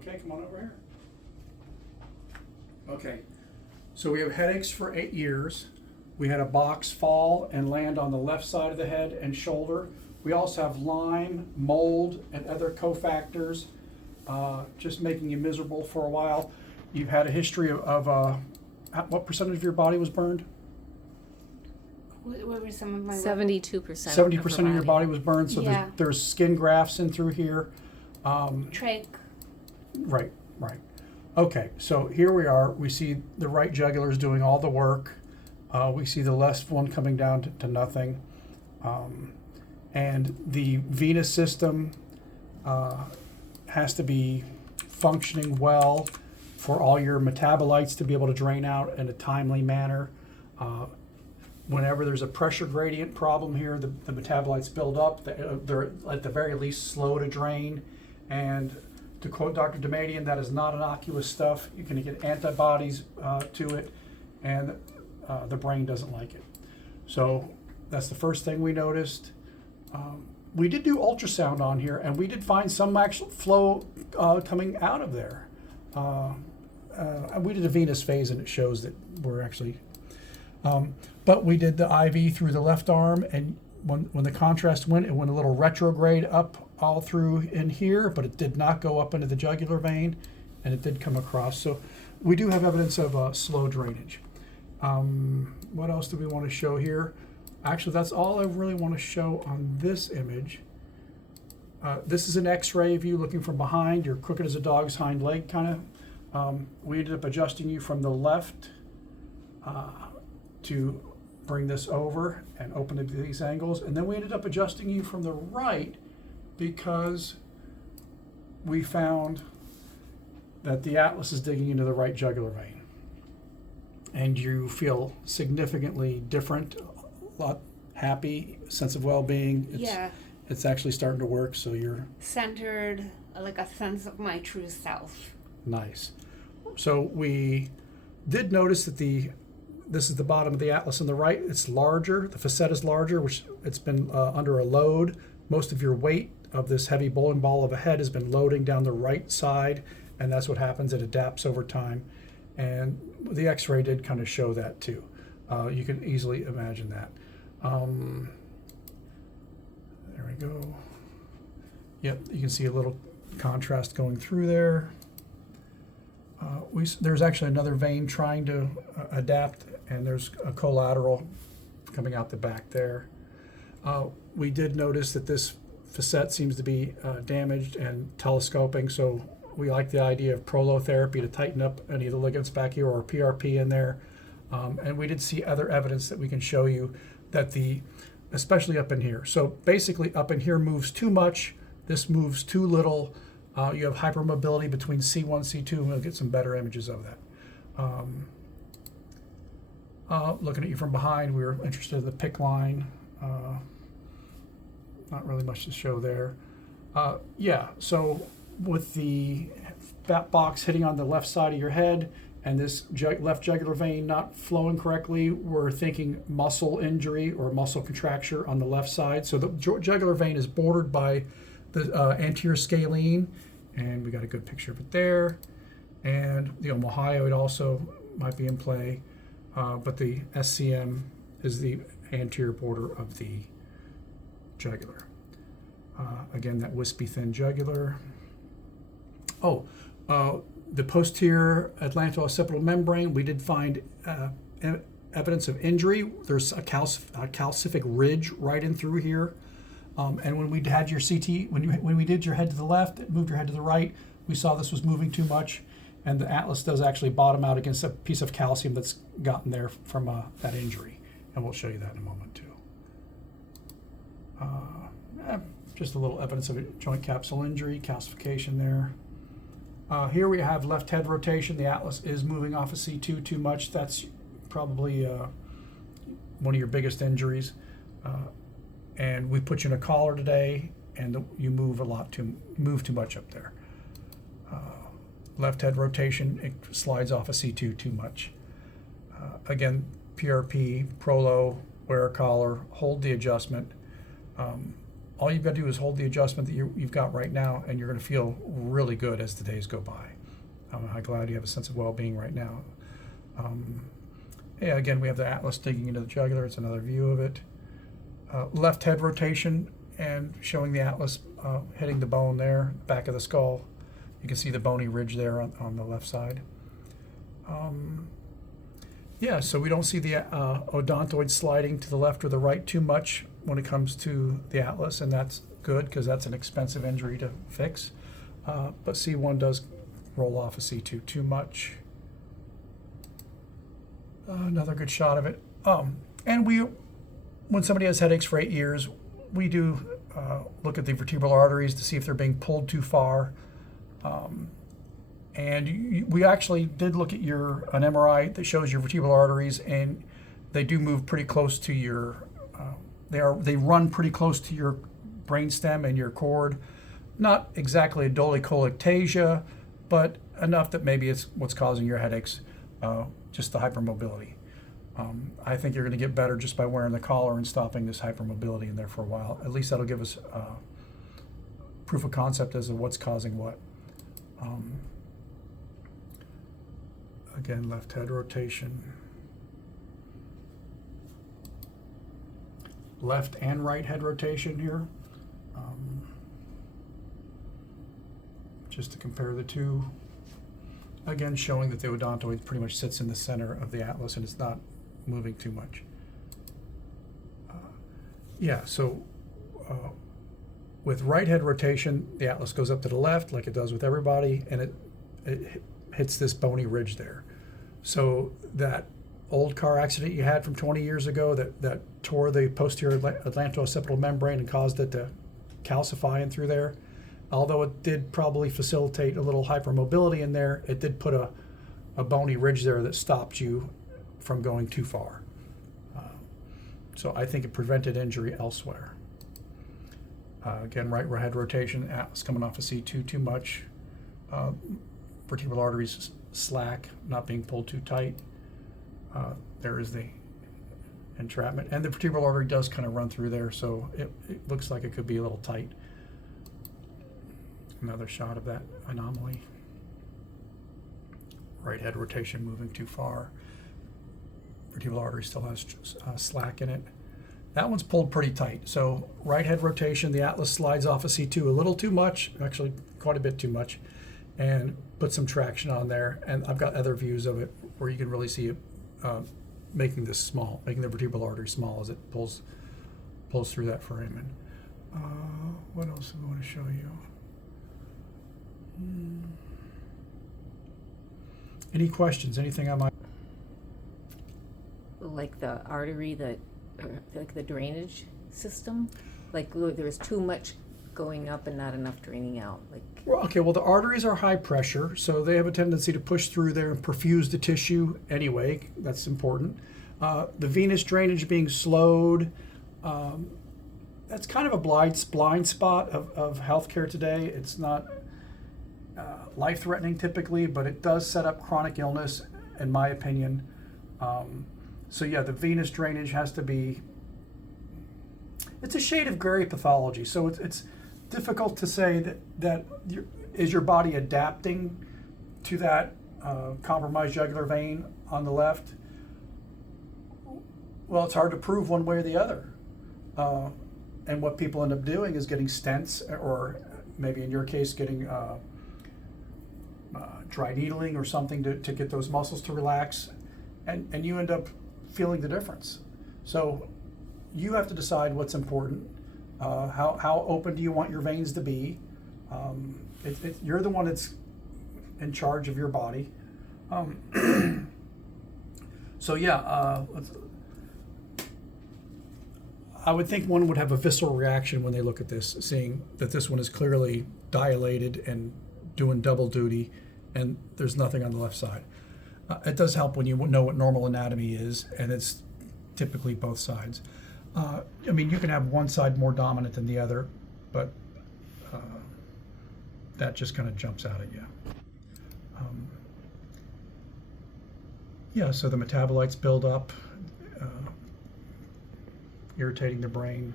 Okay, come on over here. Okay, so we have headaches for 8 years. We had a box fall and land on the left side of the head and shoulder. We also have Lyme, mold, and other cofactors, just making you miserable for a while. You've had a history of what percentage of your body was burned? What were some of my 72%. 70% of your body was burned, so Yeah. there's skin grafts in through here. trach? Right. Okay, so here we are. We see the right jugular is doing all the work. We see the left one coming down to nothing. And the venous system has to be functioning well for all your metabolites to be able to drain out in a timely manner. Whenever there's a pressure gradient problem here, the metabolites build up. They're at the very least slow to drain. And to quote Dr. Damadian, that is not innocuous stuff. You can get antibodies to it, and the brain doesn't like it. So that's the first thing we noticed. We did do ultrasound on here, and we did find some actual flow coming out of there. We did a venous phase, and it shows that we're actually... but we did the IV through the left arm, and when the contrast went, it went a little retrograde up all through in here, but it did not go up into the jugular vein, and it did come across. So we do have evidence of slow drainage. What else do we want to show here? Actually, that's all I really want to show on this image. This is an X-ray view looking from behind. You're crooked as a dog's hind leg, kind of. We ended up adjusting you from the left to bring this over and open it to these angles. And then we ended up adjusting you from the right because we found that the atlas is digging into the right jugular vein. And you feel significantly different, a lot happy, sense of well-being. It's actually starting to work, so you're Centered, like a sense of my true self. nice. So we did notice that this is the bottom of the atlas on the right. It's larger. The facet is larger, which it's been under a load. Most of your weight of this heavy bowling ball of a head has been loading down the right side, and that's what happens. It adapts over time. And the X-ray did kind of show that too. You can easily imagine that. There we go. Yep, you can see a little contrast going through there. There's actually another vein trying to adapt, and there's a collateral coming out the back there. We did notice that this facet seems to be damaged and telescoping, so we like the idea of prolotherapy to tighten up any of the ligaments back here, or PRP in there. And we did see other evidence that we can show you that especially up in here. So basically up in here moves too much, this moves too little. You have hypermobility between C1, C2, and we'll get some better images of that. Looking at you from behind, we were interested in the PIC line. Not really much to show there. So with the bat box hitting on the left side of your head and this left jugular vein not flowing correctly, we're thinking muscle injury or muscle contracture on the left side. So the jugular vein is bordered by the anterior scalene, and we got a good picture of it there. And the omohyoid also might be in play, but the SCM is the anterior border of the jugular. Again, that wispy thin jugular. The posterior atlanto-occipital membrane, we did find evidence of injury. There's a calcific ridge right in through here. And when we had your CT, when we did your head to the left, moved your head to the right, we saw this was moving too much, and the atlas does actually bottom out against a piece of calcium that's gotten there from that injury, and we'll show you that in a moment too. Just a little evidence of a joint capsule injury, calcification there. Here we have left head rotation. The atlas is moving off of C2 too much. That's probably one of your biggest injuries. And we put you in a collar today, and you move too much up there. Left head rotation, it slides off of C2 too much. Again, PRP, Prolo, wear a collar, hold the adjustment. all you've got to do is hold the adjustment that you've got right now, and you're going to feel really good as the days go by. I'm glad you have a sense of well-being right now. Yeah, again, we have the atlas digging into the jugular. It's another view of it. Left head rotation and showing the atlas hitting the bone there, back of the skull. You can see the bony ridge there on the left side. Yeah, so we don't see the odontoid sliding to the left or the right too much when it comes to the atlas, and that's good because that's an expensive injury to fix. But C1 does roll off a C2 too much. Another good shot of it. And when somebody has headaches for 8 years, we do look at the vertebral arteries to see if they're being pulled too far. And we actually did look at an MRI that shows your vertebral arteries, and they do move pretty close to your, they run pretty close to your brainstem and your cord. Not exactly a dolicholectasia, but enough that maybe it's what's causing your headaches, just the hypermobility. I think you're going to get better just by wearing the collar and stopping this hypermobility in there for a while. At least that'll give us proof of concept as to what's causing what. Again, left head rotation. Left and right head rotation here. Just to compare the two. Again, showing that the odontoid pretty much sits in the center of the atlas and it's not moving too much. Yeah, so with right head rotation, the atlas goes up to the left like it does with everybody, and it hits this bony ridge there. So that old car accident you had from 20 years ago that tore the posterior atlanto-occipital membrane and caused it to calcify in through there, although it did probably facilitate a little hypermobility in there, it did put a bony ridge there that stopped you from going too far. So I think it prevented injury elsewhere. Again, right head rotation, atlas coming off of C2 too much. Vertebral arteries slack, not being pulled too tight. There is the entrapment. And the vertebral artery does kind of run through there, so it looks like it could be a little tight. Another shot of that anomaly. Right head rotation moving too far. Vertebral artery still has slack in it. That one's pulled pretty tight. So right head rotation, the atlas slides off of C2 a little too much, actually quite a bit too much, and put some traction on there. And I've got other views of it where you can really see it making this small, making the vertebral artery small as it pulls through that foramen. What else do I want to show you? Any questions? Anything I might? Like the artery, like the drainage system, like there was too much going up and not enough draining out. Like, Well, okay, well, the arteries are high pressure, so they have a tendency to push through there and perfuse the tissue anyway. That's important. The venous drainage being slowed, that's kind of a blind spot of healthcare today. It's not life-threatening typically, but it does set up chronic illness, in my opinion. So yeah, the venous drainage has to be, it's a shade of gray pathology, so it's difficult to say that is your body adapting to that compromised jugular vein on the left? Well, it's hard to prove one way or the other. And what people end up doing is getting stents, or maybe in your case, getting dry needling or something to get those muscles to relax, and you end up feeling the difference. So you have to decide what's important. How open do you want your veins to be? You're the one that's in charge of your body. So yeah, I would think one would have a visceral reaction when they look at this, seeing that this one is clearly dilated and doing double duty, and there's nothing on the left side. It does help when you know what normal anatomy is, and it's typically both sides. I mean, you can have one side more dominant than the other, but that just kind of jumps out at you. Yeah, so the metabolites build up, irritating the brain.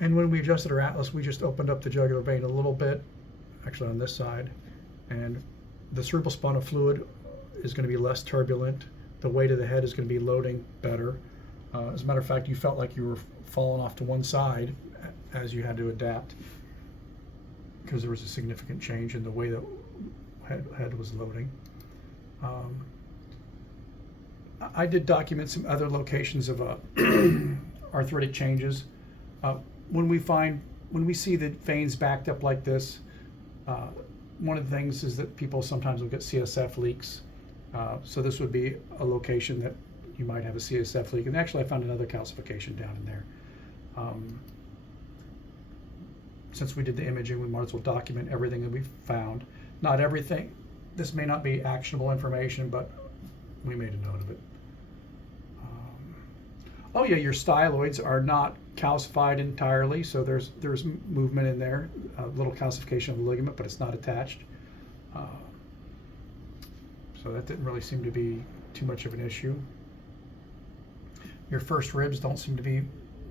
And when we adjusted our atlas, we just opened up the jugular vein a little bit, actually on this side, and the cerebrospinal fluid is going to be less turbulent. The weight of the head is going to be loading better. As a matter of fact, you felt like you were falling off to one side as you had to adapt because there was a significant change in the way the head was loading. I did document some other locations of arthritic changes. When we see the veins backed up like this, one of the things is that people sometimes will get CSF leaks. So this would be a location that you might have a CSF leak. And actually I found another calcification down in there. Since we did the imaging, we might as well document everything that we found. Not everything. This may not be actionable information, but we made a note of it. Oh yeah, your styloids are not calcified entirely, so there's movement in there, a little calcification of the ligament, but it's not attached. So that didn't really seem to be too much of an issue. Your first ribs don't seem to be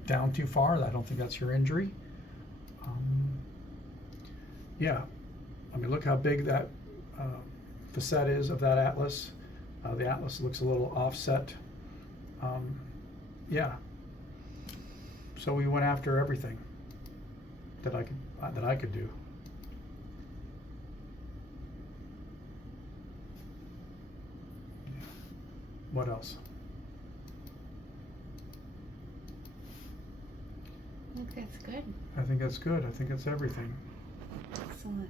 down too far. I don't think that's your injury. Yeah, I mean, look how big that facet is of that atlas. The atlas looks a little offset. Yeah. So we went after everything that I could do. What else? I think that's good. I think that's good. I think that's everything. Excellent.